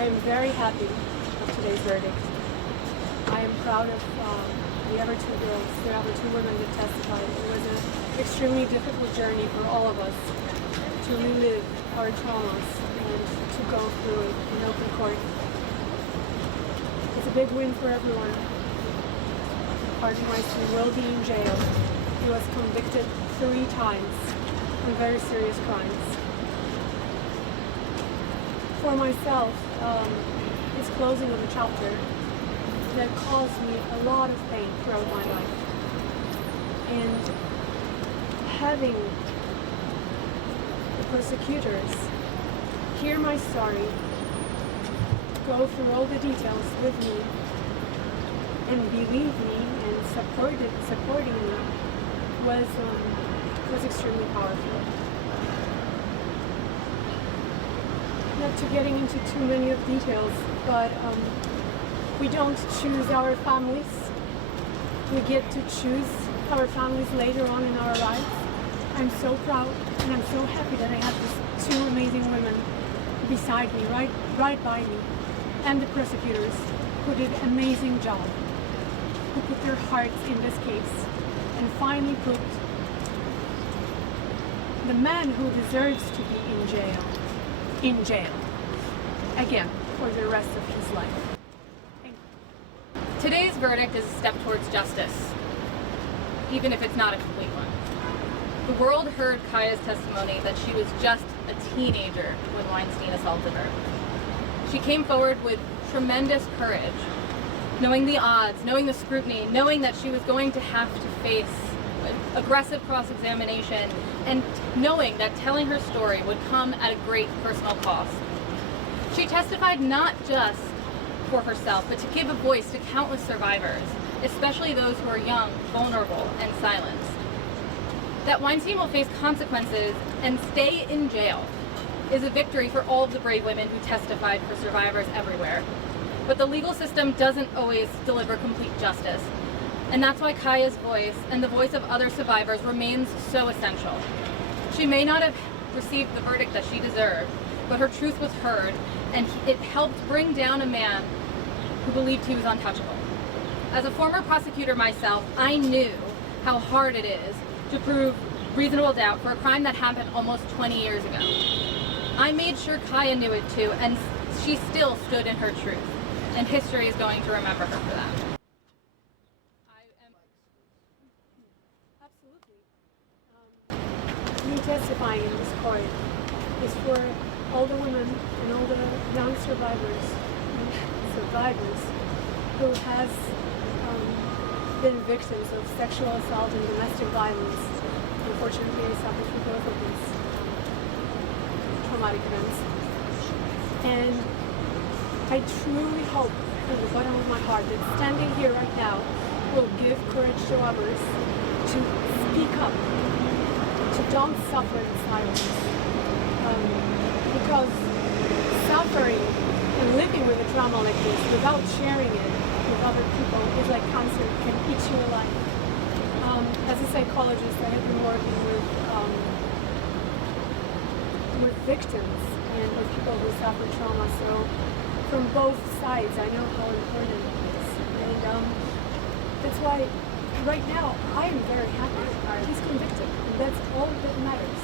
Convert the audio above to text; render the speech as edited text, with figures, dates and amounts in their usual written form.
I am very happy with today's verdict. I am proud of the other two girls, the other two women that testified. It was an extremely difficult journey for all of us to relive our traumas and to go through it in open court. It's a big win for everyone. Harvey Weinstein will be in jail. He was convicted 3 times on very serious crimes. For myself, it's closing of a chapter that caused me a lot of pain throughout my life. And having the prosecutors hear my story, go through all the details with me, and believe me and supporting me was extremely powerful. Not to getting into too many of details, but we don't choose our families. We get to choose our families later on in our lives. I'm so proud and I'm so happy that I have these 2 amazing women beside me, right by me, and the prosecutors who did an amazing job, who put their hearts in this case and finally put the man who deserves to be in jail again for the rest of his life. Thank you. Today's verdict is a step towards justice, even if it's not a complete one. The world heard Kaya's testimony that she was just a teenager when Weinstein assaulted her. She came forward with tremendous courage, knowing the odds, knowing the scrutiny, knowing that she was going to have to face aggressive cross-examination, and knowing that telling her story would come at a great personal cost. She testified not just for herself, but to give a voice to countless survivors, especially those who are young, vulnerable, and silenced. That Weinstein will face consequences and stay in jail is a victory for all of the brave women who testified for survivors everywhere. But the legal system doesn't always deliver complete justice. And that's why Kaya's voice and the voice of other survivors remains so essential. She may not have received the verdict that she deserved, but her truth was heard, and it helped bring down a man who believed he was untouchable. As a former prosecutor myself, I knew how hard it is to prove reasonable doubt for a crime that happened almost 20 years ago. I made sure Kaya knew it too, and she still stood in her truth, and history is going to remember her for that. Me testifying in this court is for all the women and all the young survivors who has been victims of sexual assault and domestic violence. Unfortunately, I suffered from both of these traumatic events. And I truly hope from the bottom of my heart that standing here right now will give courage to others to speak up, to don't suffer in silence. Because suffering and living with a trauma like this without sharing it with other people is like cancer, it can eat you alive. As a psychologist, I have been working with victims and with people who suffer trauma, so from both sides I know how important it is. And that's why right now I am very happy he's convicted, and that's all that matters.